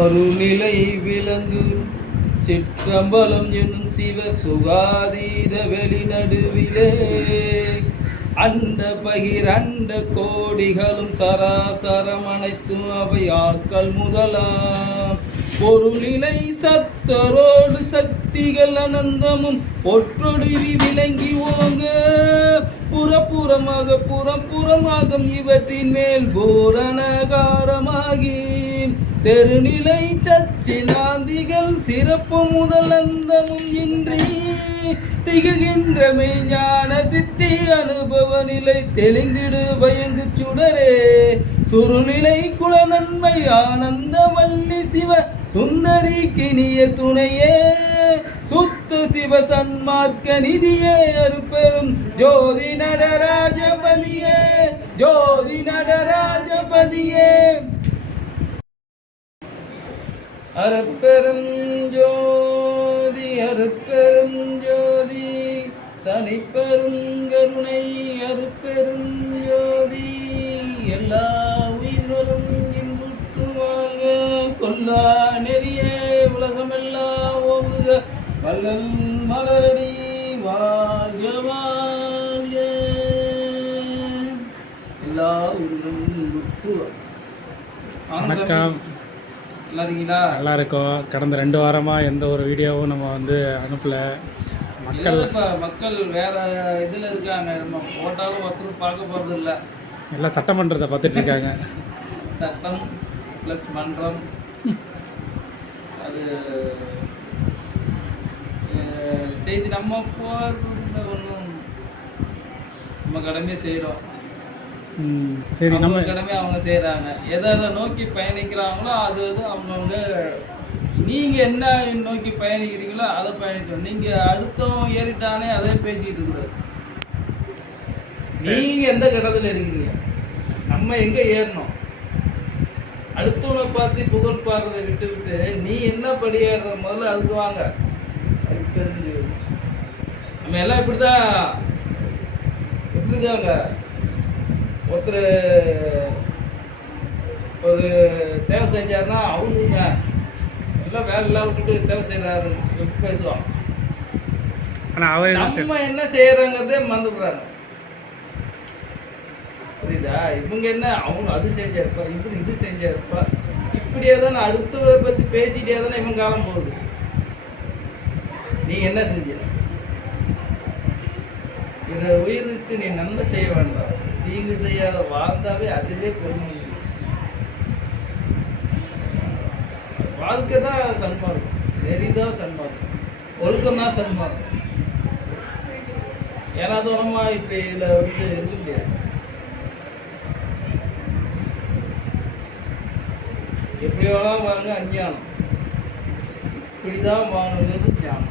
அருநிலை விளங்கு சிற்றம்பலம் என்னும் சிவ சுகாதீத வெளிநடுவிலே அண்ட பகிரண்ட கோடிகளும் சராசரம் அனைத்தும் அவை ஆக்கள் முதலாம் பொருளிலை சத்தரோடு சக்திகள் அனந்தமும் ஒற்றொடுவி விளங்கி ஓங்க புறப்புறமாக புறப்புறமாக இவற்றின் மேல் பூரணகாரமாகி தெருநிலை சச்சினாந்திகள் சிறப்பு முதல் அந்தமும் இன்றி திகழ்கின்ற மெய்ஞான சித்தி அனுபவ நிலை தெளிந்திடு பயங்கு சுடரே சுருநிலை குல நன்மை ஆனந்த வள்ளி சிவ சுந்தரி கிணிய துணையே சுத்த சிவ சன்மார்க்க நிதியே அருப்பெரும் ஜோதி நடராஜபதியே ஜோதி நடராஜபதியே அருட்பெரும் ஜோதி அருட்பெரும் ஜோதி தனிப்பெரும் கருணை அருட்பெரும் ஜோதி எல்லா உயிர்களும் இன்புற்று வாங்க கொல்லா நெறிய உலகமெல்லாம் ஓங்குக வள்ளல் மலரடி வாழ்க வாழ்க எல்லா உயிர்களும் இன்புற்று வணக்கம். நல்லா இருக்கோம். கடந்த 2 வாரமாக எந்த ஒரு வீடியோவும் நம்ம வந்து அனுப்பலை. மக்கள் வேற இதில் இருக்காங்க. நம்ம போட்டாலும் ஒருத்தரும் பார்க்க போகிறது இல்லை. எல்லாம் சட்டமன்றத்தை பார்த்துட்டு இருக்காங்க. சட்டம் ப்ளஸ் மன்றம் அது செய்தி நம்ம போடுற ஒன்றும் நம்ம கடமையை செய்கிறோம். சரி, நம்ம கடமை அவங்க செய்கிறாங்க. எதை நோக்கி பயணிக்கிறாங்களோ அது அவங்கவுங்க. நீங்கள் என்ன நோக்கி பயணிக்கிறீங்களோ அதை பயணிக்கணும். நீங்கள் அடுத்தவங்க ஏறிட்டானே அதே பேசிக்கிட்டு இருக்கிறது. நீங்கள் எந்த கட்டத்தில் இருக்கிறீங்க, நம்ம எங்கே ஏறணும்? அடுத்தவனை பார்த்து புகழ் பாடுறதை விட்டு நீ என்ன படி ஏறுற முதல்ல அதுக்கு வாங்க. அதுக்கு தெரிஞ்சு நம்ம எல்லாம் எப்படிதாங்க ஒருத்தர் ஒரு சேவை செஞ்சாருன்னா அவனுங்க எல்லாம் வேலையெல்லாம் விட்டுட்டு சேவை செய்கிறாரு பேசுவான். ஆனால் அவர் நம்ம என்ன செய்கிறாங்கிறதே மறந்துடுறாங்க. புரியுதா? இவங்க என்ன அவங்க அது செஞ்சாருப்பா, இவங்க இது செஞ்சாருப்பா, இப்படியே தானே அடுத்தவரை பற்றி பேசிட்டே தானே இவன் காலம் போகுது. நீ என்ன செஞ்ச? பிற உயிருக்கு நீ நன்மை செய்ய வேண்டாம், தீங்கு செய்யாத வாழ்ந்தாவே அதுவே பெருமை. வாழ்க்கை தான் சன்மார்க்கம், நெறிதான் சன்மார்க்கம், ஒழுக்கம் தான் சன்மார்க்கம். ஏன்னா தூரமா இப்படி இதில் வந்து இருக்க முடியாது. எப்படி வேணாலும் வாங்க அஞ்ஞானம், இப்படிதான் வாங்கணுங்கிறது ஞானம்.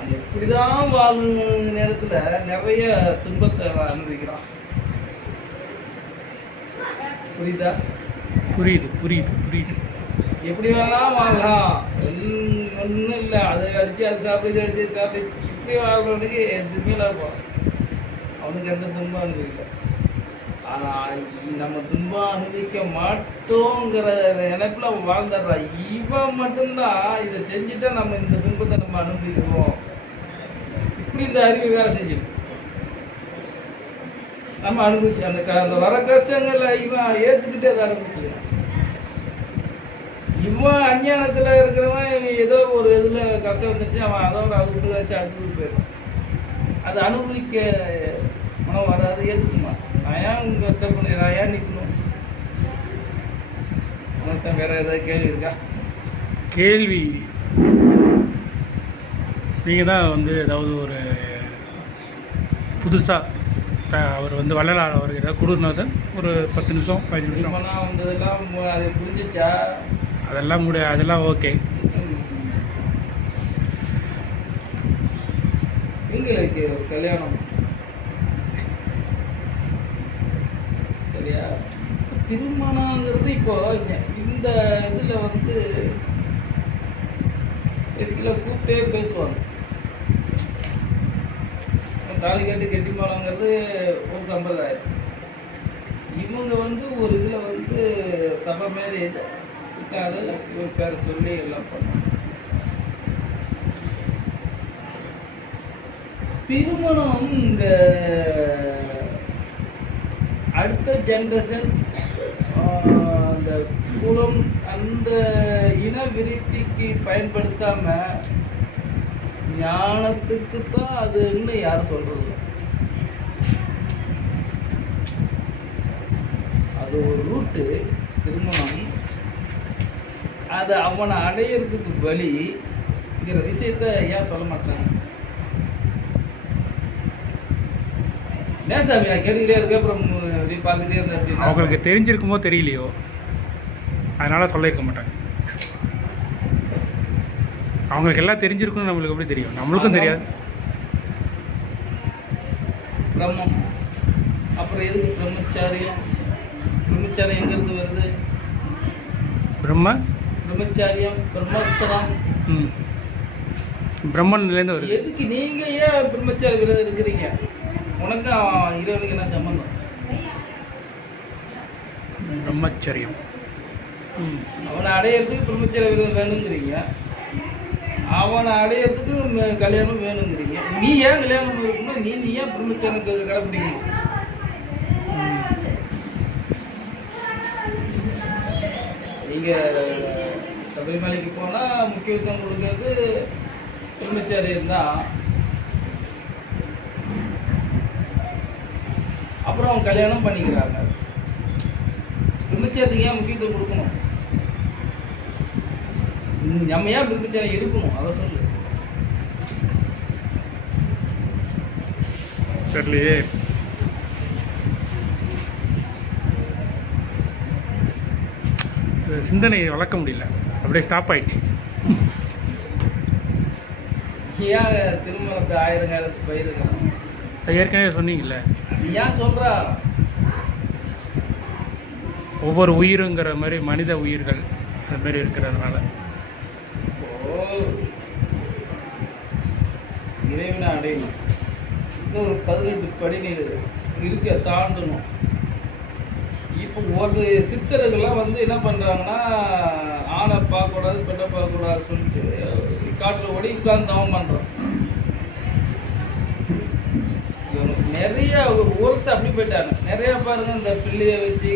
அந்த இப்படிதான் வாழும் நேரத்தில் நிறைய துன்பத்தை அனுபவிக்கிறான். புரியுதா? புரியுது. எப்படி வேணாலும் வாழலாம், ஒன்றும் இல்லை. அதை அடித்து அது சாப்பிட்டு இது அடித்து சாப்பிட்டு இப்படி வாழ்றவனுக்கு எதுவுமே லாபம். அவனுக்கு எந்த துன்பம் அனுபவிக்கல. ஆனால் நம்ம துன்பம் அனுபவிக்க மாட்டோங்கிற நினைப்பில் வாழ்ந்துடுறா. இவன் மட்டும்தான் இதை செஞ்சுட்டா நம்ம இந்த துன்பத்தை நம்ம அனுபவிக்குவோம். இப்படி இந்த அறிவு வேலை செஞ்சிடும். நம்ம அனுபவிச்சு அந்த வர கஷ்டங்களை இவன் ஏற்றுக்கிட்டு அதை அனுபவிச்சுக்கலாம். இவன் அஞ்ஞானத்தில் இருக்கிறவன் ஏதோ ஒரு இதில் கஷ்டம் வந்துச்சு, அவன் அதோட அது விட்டு கஷ்டம் அடுத்தது போயிடும். அதை அனுபவிக்க மனம் வராது, ஏற்றுக்குமா? நான் ஏன் உங்கள் கஷ்டப்படுறேன், நான் ஏன் நிற்கணும்? மனுஷன் வேற ஏதாவது கேள்வி இருக்கா? கேள்வி நீங்கள் தான் வந்து ஏதாவது ஒரு புதுசாக அவர் வந்து வள்ளலார் அவருக்கு ஏதாவது கொடுக்குறது ஒரு 10 நிமிஷம் 15 நிமிஷம் வந்ததெல்லாம் அது புரிஞ்சிச்சா? அதெல்லாம் ஓகே. எங்களுக்கு கல்யாணம் சரியா? திருமணங்கிறது இப்போ இந்த இதில் வந்து பேசிக்கலாக கூப்பிட்டே பேசுவாங்க. தாலி கட்டி மாலங்கிறது ஒரு சம்பிரதாயம். இவங்க வந்து ஒரு இதில் வந்து சபை மாரி இருக்காரு. இவர் பேரை சொல்லி எல்லாம் பண்ணோம். திருமணம் இந்த அடுத்த ஜென்ரேஷன் அந்த குலம் அந்த இன விருத்திக்கு பயன்படுத்தாம ஞானத்துக்கு தான் அதுன்னு யாரும் சொல்றது. அது ஒரு ரூட்டு திருமணம். அது அவனை அடையிறதுக்கு வழிங்கிற விஷயத்த ஏன் சொல்ல மாட்டாங்க? நேசாமி நான் கேட்டுக்கிட்டே இருக்க, அப்புறம் இப்படி பார்த்துட்டே இருந்தேன். அப்படின்னா அவங்களுக்கு தெரிஞ்சிருக்குமோ தெரியலையோ, அதனால சொல்லியிருக்க மாட்டாங்க. அவங்களுக்கு எல்லாம் தெரிஞ்சிருக்குன்னு நம்மளுக்கு எப்படி தெரியும்? நம்மளுக்கும் தெரியாது. பிரம்மம், அப்புறம் எதுக்கு பிரம்மச்சாரியம்? பிரம்மச்சாரியம் எங்கேருந்து வருது? பிரம்மச்சாரியம் பிரம்மஸ்தரம் பிரம்மன்லேருந்து வருது. எதுக்கு நீங்க ஏன் பிரம்மச்சாரி விரதம் இருக்கிறீங்க? உனக்கு இறைவனுக்கு என்ன சம்பந்தம்? பிரம்மச்சரியம் அவனை அடையிறதுக்கு பிரம்மச்சாரி விரதம் வேணுங்கிறீங்க, அவனை அடையிறதுக்கு கல்யாணம் வேணுங்கிறீங்க. நீ ஏன் கல்யாணம் இருக்கணும்? நீ ஏன் பிரம்மச்சாரம் கடைப்பிடிக்கணும்? நீங்க சபரிமலைக்கு போனா முக்கியத்துவம் கொடுக்கறது பிரம்மச்சாரியம் தான். அப்புறம் அவங்க கல்யாணம் பண்ணிக்கிறாங்க. பிரம்மச்சாரத்துக்கு ஏன் முக்கியத்துவம் கொடுக்கணும்? நம்ம ஏன் பிரம்மச்சாரம் இருக்கணும்? அதை சொல்லு. தெரியலையே. சிந்தனை வளர்க்க முடியல, அப்படியே ஸ்டாப் ஆயிடுச்சு. ஏன் திருமணத்தை 1000 காலத்துக்கு போயிருக்கலாம்? ஏற்கனவே சொன்னீங்கல்ல. நீ ஏன் சொல்றா? ஒவ்வொரு உயிருங்கிற மாதிரி மனித உயிர்கள் அது மாதிரி இருக்கிறதுனால இறைவனை அடையணும். இன்னும் ஒரு 18 படிநிலை இருக்க தாண்டணும். இப்போ ஒரு சித்தர்கள்லாம் வந்து என்ன பண்ணுறாங்கன்னா, ஆணை பார்க்கக்கூடாது பெண்ணை பார்க்கக்கூடாது சொல்லிட்டு காட்டில் ஓடி உட்கார்ந்து தவம் பண்ணுறோம். நிறைய ஒருத்தர் அப்படி போயிட்டாங்க. நிறையா பாருங்க, இந்த பிள்ளையை வச்சு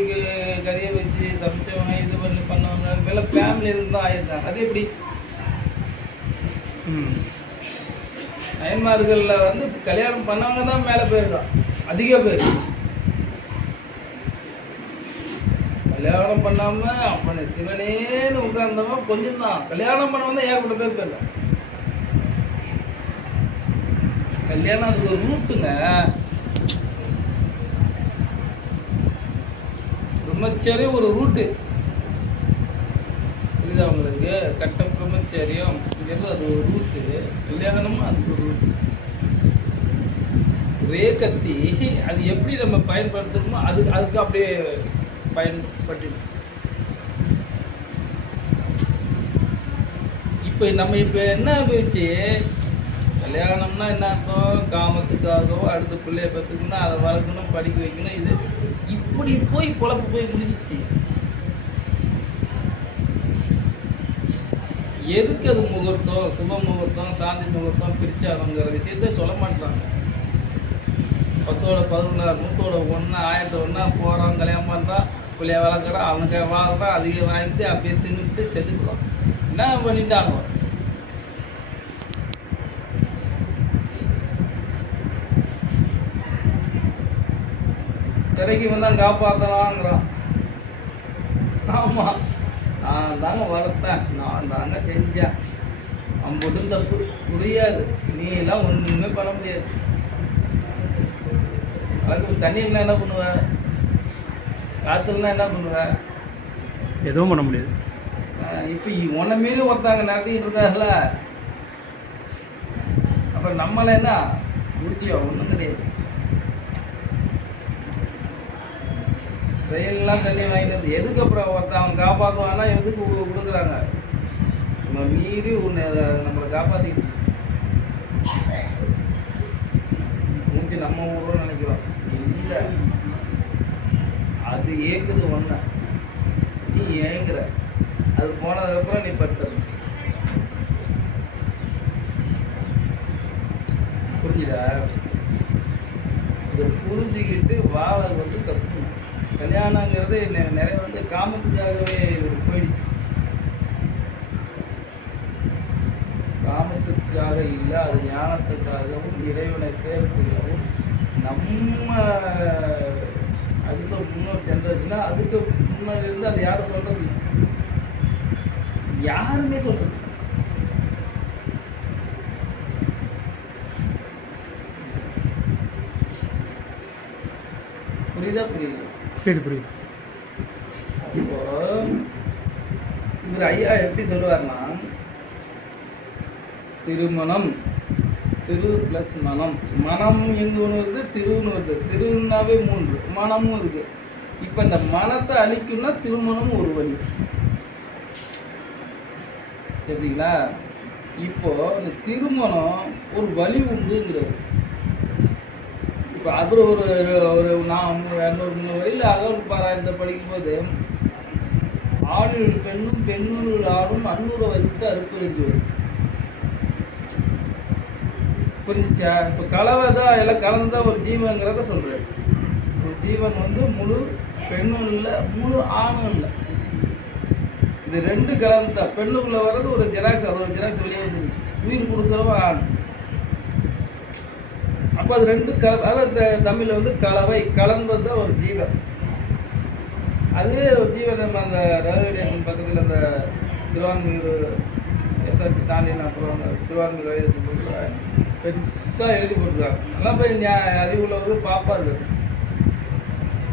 கறியை வச்சு சமைச்சவங்க இது பண்ணவங்க மேலே ஃபேமிலி இருந்து தான் ஆயிருக்காங்க. அது எப்படி? நயன்மார்களில் வந்து கல்யாணம் பண்ணவங்க தான் மேலே போயிருக்கான் அதிக பேர். கல்யாணம் பண்ணாமல் அப்பனை சிவனேன்னு உட்கார்ந்தவன் கொஞ்சம் தான். கல்யாணம் பண்ணவன் தான் ஏகப்பட்ட பேர் போயிருக்கான். கல்யாணம் அதுக்கு ஒரு ரூட்டுங்க. பிரம்மச்சரியம் ஒரு ரூட்டு, புரியுதா உங்களுக்கு? கட்ட பிரம்மச்சரியம் அது ஒரு ரூட்டு, கல்யாணமும் அதுக்கு ஒரு ரூட்டு. ஒரே கத்தி அது எப்படி நம்ம பயன்படுத்தணுமோ அதுக்கு அப்படியே பயன்பட்டு. இப்போ நம்ம என்ன போயிடுச்சு, கல்யாணம்னா என்ன அர்த்தம்? காமத்துக்காகவோ அடுத்த பிள்ளைய பத்துக்கணும், அதை வளர்க்கணும், படிக்க வைக்கணும். இது இப்படி போய் பொழப்பு போய் முடிஞ்சிச்சு. எதுக்கு அது முகூர்த்தம், சுப முகூர்த்தம், சாந்தி முகூர்த்தம் பிரிச்சாங்கிற விஷயத்த சொல்ல மாட்டாங்க. 10ஓட 11 100ஓட 1 1001 போகிறோம், கல்யாணம் பண்ணுறான், பிள்ளைய வளர்க்குறான், அவனுக்கு வாழ்கிறான், அதிகம் வாங்கிட்டு அப்படியே தின்னுட்டு செத்துக்கலாம். என்ன பண்ணிட்டாங்க? கடைக்கு வந்தால் காப்பாற்றலாங்கிறான். ஆமாம், நான் தாங்க வளர்த்தேன், நான் தாங்க செஞ்சேன், அம்பட்டும் தப்பு. புரியாது, நீ எல்லாம் ஒன்றுமே பண்ண முடியாது. அதுக்கு தண்ணின்னா என்ன பண்ணுவ? காற்றுலனா என்ன பண்ணுவ? எதுவும் பண்ண முடியாது. இப்போ உன்னை மீறி ஒருத்தாங்க நடத்திக்கிட்டு இருக்காங்கல்ல, அப்புறம் நம்மள என்ன ஊற்றியோ? ஒன்றும் கிடையாது. ட்ரெயின்லாம் தண்ணி வாங்கிட்டு எதுக்கு? அப்புறம் ஒருத்தன் அவன் காப்பாற்றுவானா? எதுக்கு கொடுக்குறாங்க? நம்ம மீறி ஒன்று நம்மளை காப்பாற்றிக்கிட்டு மூச்சு நம்ம ஊரோன்னு நினைக்கிறோம். இல்லை, அது ஏங்குது ஒன்று, நீ ஏங்குற. அது போனதுக்கப்புறம் நீ படுத்துடணும். புரிஞ்சுதா? இதை புரிஞ்சுக்கிட்டு வாழ வந்து கற்றுக்கணும். கல்யாணங்கிறது நிறைய வந்து காமத்துக்காகவே போயிடுச்சு. காமத்துக்காக இல்லை, அது ஞானத்துக்காகவும் இறைவனை சேர்த்துக்காகவும் நம்ம அதுக்கு முன்னோரு ஜென்ரேஷனா அதுக்கு முன்னாடி இருந்து அது யாரும் சொல்றது இல்லை, யாருமே சொல்றது. புரியுதா? புரியுது. இப்போ இவர் ஐயா எப்படி சொல்லுவார்னா, திருமணம், திரு ப்ளஸ் மனம். மனம் எங்கே ஒன்று வருது, திருன்னு வருது. திருன்னாவே 3, மனமும் இருக்கு. இப்போ இந்த மனத்தை அழிக்கணும்னா திருமணமும் ஒரு வழி. சரிங்களா? இப்போ இந்த திருமணம் ஒரு வழி உண்டுங்கிறது. இப்போ அது ஒரு நான் 200-300 வரையில் அகவல் பாராயணத்தை படிக்கும்போது, ஆணில் பெண்ணும் பெண்ணுள் ஆணும் அன்னூர வகுத்து அறுப்பு வேண்டி வரும். புரிஞ்சிச்சா? இப்போ கலவை தான் எல்லாம் கலந்தா ஒரு ஜீவங்கிறத சொல்கிறேன். ஒரு ஜீவன் வந்து முழு பெண்ணும் இல்லை, முழு ஆணும் இல்லை. இது 2 கலந்தா பெண்ணுக்குள்ளே வர்றது ஒரு ஜெராக்ஸ், அது ஒரு ஜெராக்ஸ் வெளியே வந்துருக்கு. உயிர் கொடுக்குறவன் ஆண். அப்போ அது 2 அதாவது தமிழில் வந்து கலவை, கலந்தது தான் ஒரு ஜீவன். அது ஒரு ஜீவன். நம்ம அந்த ரயில்வே ஸ்டேஷன் பக்கத்தில் அந்த திருவான்மியூர் எஸ்ஆர்பி தாண்டின அப்புறம் அந்த திருவான்மியூர் ரயில்வே ஸ்டேஷன் பெருசாக எழுதி போட்டுருக்காங்க. நல்லா போய் அறிவுள்ளவர்கள் பார்ப்பாரு.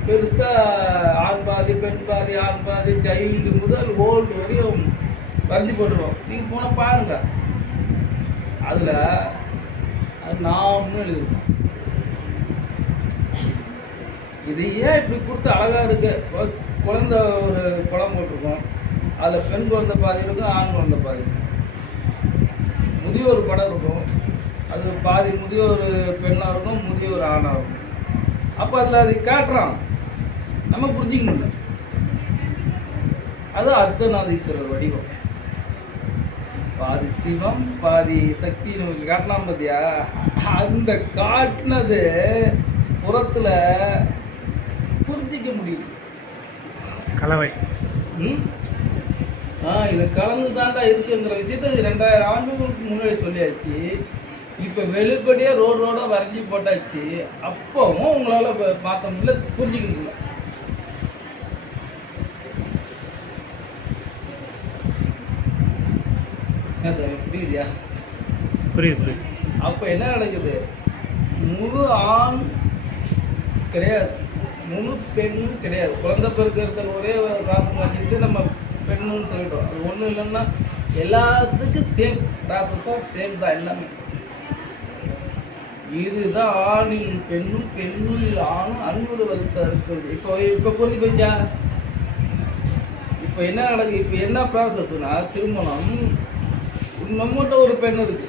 பெருசாக ஆண் பாதி பெண் பாதி, ஆண் பாதி, சைல்டு முதல் ஓல்டு வரையும் வரைஞ்சி போட்டுருவோம். நீங்கள் போனால் பாருங்க, அதில் அது நாம்னு எழுதிருக்கோம். இது ஏன் இப்படி கொடுத்து அழகாக இருக்கு? குழந்தை ஒரு படம் போட்டிருக்கோம், அதில் பெண் குழந்தை பாதி இருக்கும், ஆண் குழந்தை பாதி இருக்கும். முதியோர் படம் இருக்கும், அது பாதி முதியோர் பெண்ணாக இருக்கும், முதியோர் ஆணாக இருக்கும். அப்போ அதில் அது காட்டுறான், நம்ம புரிஞ்சிக்க முடியல. அது அர்த்தநாதீஸ்வரர் வடிவம். பாதி சிவம் பாதி சக்தின்னு காட்டினான் பார்த்தியா? அந்த காட்டினது புறத்தில் புரிஞ்சிக்க முடியுது. கலவை. இது கலந்து தாண்டா இருக்குங்கிற விஷயத்த 2000 ஆண்டுகளுக்கு முன்னாடி சொல்லியாச்சு. இப்போ வெளிப்படையாக ரோடாக வரைஞ்சி போட்டாச்சு. அப்பவும் உங்களால் பார்த்த முடியல, புரிஞ்சிக்க முடியல. என்ன சார் புரியுதியா? புரியுது. அப்போ என்ன நடக்குது? முழு ஆண் கிடையாது, முழு பெண்ணும் கிடையாது. குழந்தை பெருக்கிறதுக்கு ஒரே காரணம் வச்சுக்கிட்டு நம்ம பெண்ணுன்னு சொல்லிட்டோம். அது ஒன்றும் இல்லைன்னா எல்லாத்துக்கும் சேம் ப்ராசஸாக சேம் தான் எல்லாமே. இதுதான் ஆணில் பெண்ணும் பெண்ணில் ஆணும் அன்புறு வகுத்த இருக்கிறது. இப்போ புரிஞ்சு போச்சா? இப்போ என்ன நடக்குது? இப்போ என்ன ப்ராசஸ்னா, திருமணம் நம்மகிட்ட ஒரு பெண் இருக்கு.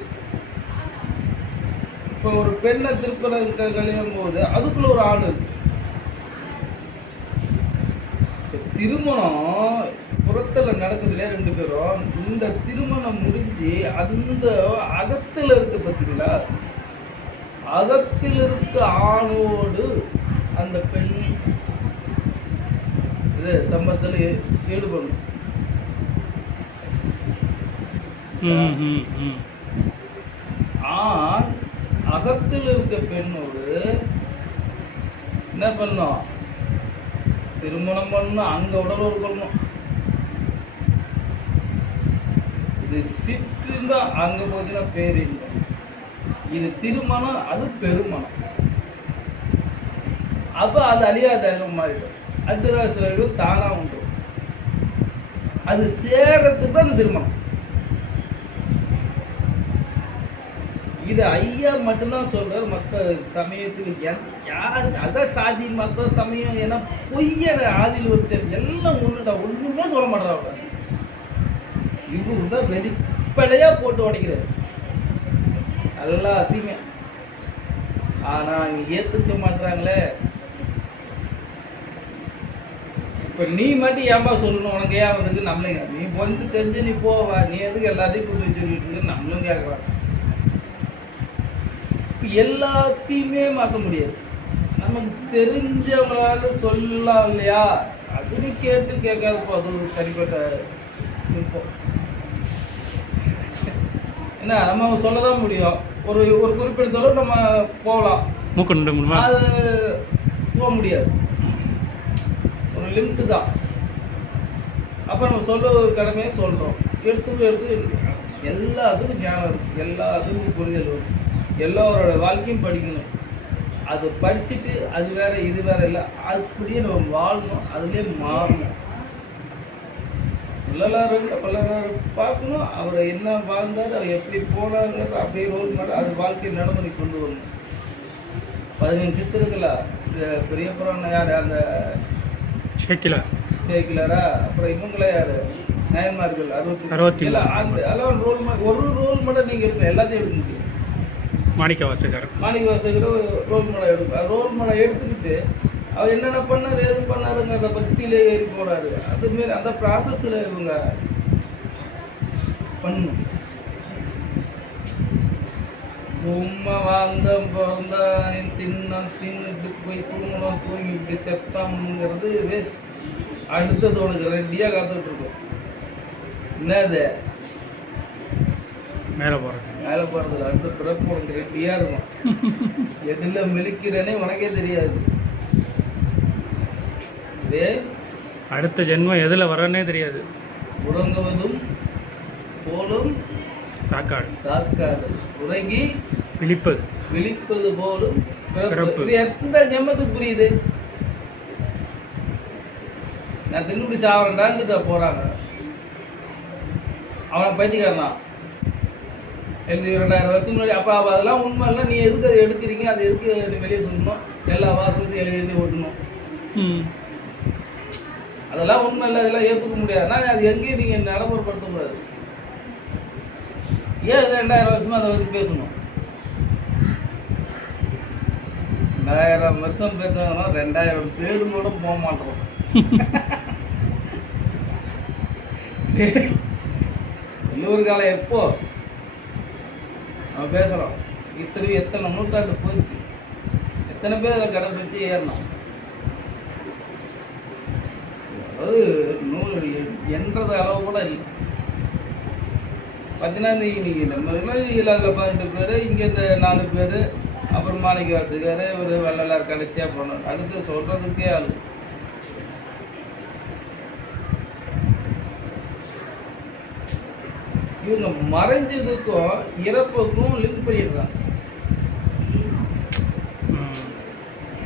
இப்போ ஒரு பெண்ணை திருப்பணம் கழியும் போது அதுக்குள்ள ஒரு ஆண் இருக்கு. திருமணம் புறத்தில் நடக்குதுல 2 பேரும். இந்த திருமணம் முடிஞ்சு அந்த அகத்தில் இருக்கு பார்த்தீங்களா, அகத்தில் இருக்க ஆணோடு அந்த பெண் இது சம்பத்தில் ஈடுபடணும். ஆண் அகத்தில் இருக்க பெண்ணோடு என்ன பண்ணும்? திருமணம் பண்ணணும், அங்க உடலோடு கொள்ளணும். இது சிற்றின்பம், அங்க போச்சுன்னா பேரின்பம். இது திருமணம், அது பெருமணம். அப்ப அது அழியாத மாறிடும். அர்த்தராசிரியர்கள் தானா உண்டு. அது சேர்றதுக்கு தான் அந்த திருமணம். இது ஐயா மட்டும்தான் சொல்றாரு. மற்ற சமயத்துக்கு யாரு அதான் சாதி மற்ற சமயம் ஏன்னா பொய்ய ஆதியில் ஒருத்தர் எல்லாம் ஒண்ணுடா, ஒண்ணுமே சொல்ல மாட்டாங்க. இவரு தான் வெளிப்படையா போட்டு உடைக்கிறாரு எல்லாத்தையுமே. ஆனா இவங்க ஏத்துக்க மாட்டாங்களே. இப்போ நீ மட்டும் ஏன்பா சொல்லணும், உனக்கு ஏன் வந்திருக்கு நம்மளே நீ வந்து தெரிஞ்சு நீ போவா, நீ எதுக்கு எல்லாத்தையும் கூட்டு சொல்லிட்டு இருக்கு நம்மளும் கேட்கலாம். எல்லாத்தையுமே மாற்ற முடியாது, நமக்கு தெரிஞ்சவங்களால சொல்லலாம் இல்லையா, அதுன்னு கேட்டு கேட்காதப்போ அது ஒரு தனிப்பட்ட விருப்பம். என்ன நம்ம சொல்லதான் முடியும், ஒரு ஒரு குறிப்பிட்ட நம்ம போகலாம், அது போக முடியாது, ஒரு லிமிட்டு தான். அப்போ நம்ம சொல்ல ஒரு கடமையை சொல்கிறோம், எடுத்து எல்லாத்துக்கும் ஞானம் இருக்குது, எல்லாத்துக்கும் புரிதல் வரும், எல்லோரோட வாழ்க்கையும் படிக்கணும். அது படிச்சுட்டு அது வேறு இது வேறு இல்லை, அப்படியே நம்ம வாழணும், அதுலேயே மாறணும். வள்ளலார் பார்க்கணும், அவர் என்ன வாழ்ந்தார், அவர் எப்படி போனாருங்கிறது அப்படியே ரோல் மாடல் அது வாழ்க்கை நடைமுறை கொண்டு வரணும். 15 சித்திரங்களா பெரிய புராணம் யார், அந்த சேக்கிலாரா, அப்புறம் இவங்கள யார், நயன்மார்கள் 60 அதெல்லாம் ரோல் மாடல். ஒரு ரோல் மாடல் நீங்கள் எடுக்கணும், எல்லாத்தையும் எடுக்க முடியும். மாணிக்க வாசகர் ரோல் மாடல் எடுக்கும். ரோல் மாடல் எடுத்துக்கிட்டு அவர் என்னென்ன பண்ணார், எது பண்ணாருங்கிறத பற்றியிலே ஏறி போனார், அதுமாரி அந்த ப்ராசஸில் இவங்க பண்ணணும். சும்மா வாழ்ந்தோம் பிறந்தோம் தின்னுட்டு போய் தூங்கணும், தூங்கிட்டு செத்தோம்ங்கிறது வேஸ்ட். அடுத்தது உனக்கு ரெடியாக காத்துட்டு இருக்கும். என்னது மேலே போகிறது அடுத்த பிறப்பு உனக்கு ரெடியாக இருக்கும். எதில் மெலிக்கிறேனே உனக்கே தெரியாது, அடுத்த ஜென்மம் எதில் வரனே தெரியாது. உறங்குவதும் போலும் சாக்காடு உறங்கி விழிப்பது போலும் பிறப்பு. இது எந்த ஜென்மத்துக்கு புரியுது? நான் தின்னுபடி சாவரேன்டான்னு போகிறாங்க, அவனை பைத்தியக்காரனா எழுதி 2000 வருஷம் முன்னாடி. அப்போ அதெல்லாம் உண்மை இல்லை, நீ எதுக்கு அதை எடுக்கிறீங்க, அது எதுக்கு நீ வெளியே சொல்லணும், எல்லா வாசகத்தையும் எழுதி ஓட்டணும், அதெல்லாம் உண்மை இல்லை, அதெல்லாம் ஏற்றுக்க முடியாது. ஆனால் அது எங்கேயும் நீங்கள் நடைமுறைப்படுத்த கூடாது. ஏன் 2000 வருஷமாக அதை பற்றி பேசணும்? 2000 வருஷம் பேசுறாங்கன்னா 2000 பேரு கூட போக மாட்டோம். இன்னொரு காலம் எப்போ நம்ம பேசுகிறோம், எத்தனை நூற்றாண்டு போயிடுச்சு, எத்தனை பேர் அதை கடைப்பிடிச்சு ஏறணும். அதாவது என்றது அளவு கூட இல்லை. பார்த்தீங்கன்னா இன்னைக்கு நம்ம இதில் 18 பேர், இங்கே இந்த 4 பேர், அப்புறம் மாணிக்க வாசகர், ஒரு வள்ளலார் கடைசியாக போனார். அடுத்து சொல்கிறதுக்கே ஆள். இவங்க மறைஞ்சதுக்கும் இறப்புக்கும் லிங்க் பண்ணிடுறாங்க.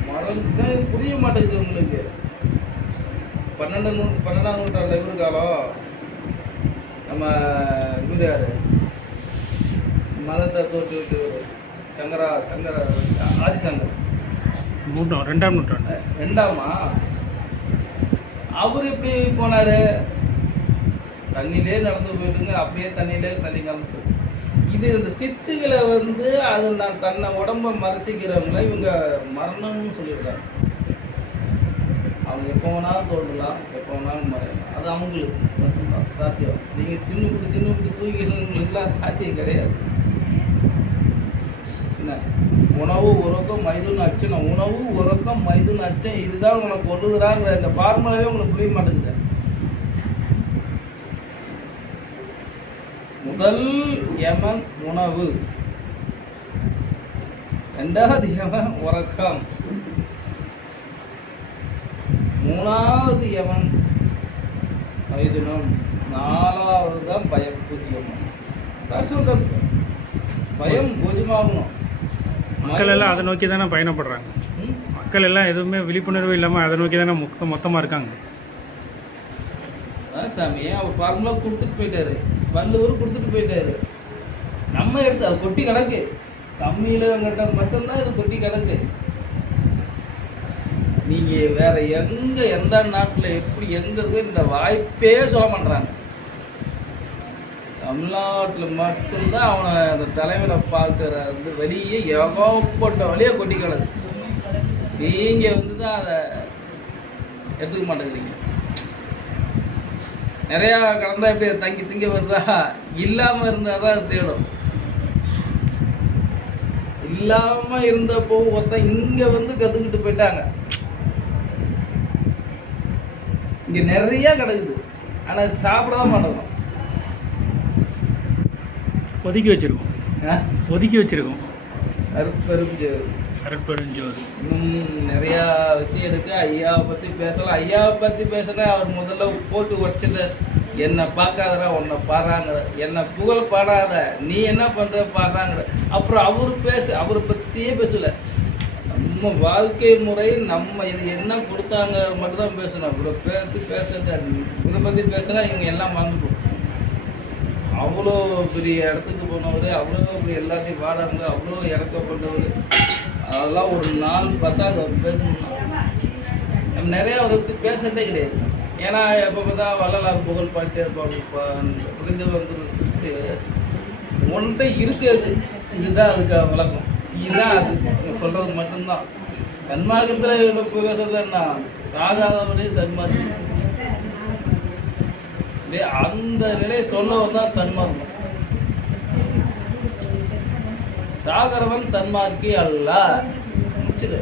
மறைஞ்சுதான் இது புரிய மாட்டேங்குது உங்களுக்கு. 12ஆம் நூற்றாண்டு இவரு காலம் நம்ம இவர் யார், மதத்தை தோற்று சங்கர ஆதிசங்கர் 2ஆம் நூற்றாண்டு 2ஆமா அவர் எப்படி போனார்? தண்ணியிலே நடந்து போயிட்டுங்க, அப்படியே தண்ணியிலே தண்ணி கலந்து. இது இந்த சித்துகளை வந்து அது நான் தன்னை உடம்பை மறைச்சிக்கிறவங்கள இவங்க மரணம்னு சொல்லிடுறாங்க. அவங்க எப்போ வேணாலும் தோன்றலாம், எப்போ வேணாலும் மறையலாம், அது அவங்களுக்கு மட்டும்தான் சாத்தியம். நீங்கள் தின்னு தூங்கிறவங்களுக்குலாம் சாத்தியம் கிடையாது. என்ன உணவு உறக்கம் மைதுன்னு அச்சம், உணவு உறக்கம் மைதுன்னு அச்சம், இதுதான் உனக்கு கொள்ளுகிறாங்கிற இந்த ஃபார்முலாவே உங்களுக்கு புரிய மாட்டேங்குது. முதல் யமன் உணவு, 2வது யமன் உறக்கம், 3வது யமன் மைதுனம், 4வது தான் பயம் பூஜ்யம். சொல்ற பயம் பூஜ்யமாகணும். மக்கள் எல்லாம் அதை நோக்கி தானே பயணப்படுறாங்க. மக்கள் எல்லாம் எதுவுமே விழிப்புணர்வு இல்லாமல் அதை நோக்கி தானே மொத்தமாக இருக்காங்க. சாமி அவர் ஃபார்முலா கொடுத்துட்டு போயிட்டாரு, வள்ளுவர் கொடுத்துட்டு போயிட்டாரு. நம்ம எடுத்து அது கொட்டி கிடக்கு, தமிழங்கிட்ட மட்டும்தான் இது கொட்டி கிடக்கு. நீங்கள் வேற எந்த நாட்டில் எப்படி எங்கே இருக்கு இந்த வாய்ப்பே சொல்ல மாட்டாங்க. தமிழ்நாட்டில் மட்டும்தான் அவனை அந்த தலைமையில் பார்க்குற வந்து வெளியே ஏகப்பட்ட வழியை கொட்டி கிடக்கு. நீங்கள் வந்து தான் அதை எடுத்துக்க மாட்டேங்கிறீங்க. நிறையா கடந்தா எப்படி தங்கி திங்க வருதா? இல்லாமல் இருந்தால் தான் அது தேடும். இல்லாமல் இருந்தப்போ ஒருத்தன் இங்கே வந்து கற்றுக்கிட்டு போயிட்டாங்க. இங்கே நிறையா கிடக்குது, ஆனால் சாப்பிட தான் மாட்டோம். ஒதுக்கி வச்சிருக்கோம். ஒதுக்கி வச்சிருக்கோம். அருட்பெருஞ்சோறு நிறையா விஷயம் இருக்கு. ஐயாவை பற்றி பேசலாம். ஐயாவை பற்றி பேசினா அவர் முதல்ல போட்டு வச்சது, என்னை பார்க்காதடா உன்னை பாடுறாங்கிற, என்னை புகழ் பாடாத, நீ என்ன பண்ணுற பாடுறாங்கிற. அப்புறம் அவரை பற்றியே பேசலை. நம்ம வாழ்க்கை முறை, நம்ம இது என்ன கொடுத்தாங்க மட்டும்தான் பேசணும். இவரை பற்றி பேசுனா இவங்க எல்லாம் மறந்துப்போம். அவ்வளோ பெரிய இடத்துக்கு போனவர், அவ்வளோ பெரிய எல்லாத்தையும் பாடாங்க, அவ்வளோ இறக்கப்பட்டவர். அதெல்லாம் ஒரு நாள் பார்த்தா அவர் பேசணும். நம்ம நிறையா அவரை பற்றி பேசுறதே கிடையாது. ஏன்னா எப்போ பார்த்தா வள்ளலார் புகழ் பாட்டே இருப்பாங்க. புரிந்து வந்து சொல்லிட்டு ஒன்றை இருக்காது. இதுதான் அதுக்கு விளக்கம். இதுதான் அது சொல்கிறது மட்டும்தான். சன்மார்க்கத்தில் பேசுறது என்ன, சாகாதவனே சன்மார்க்கம். அந்த நிலையை சொல்லவர் தான் சன்மார்க்கம். சாகரவன் சன்மார்க்கி அல்ல. முடிச்சுது.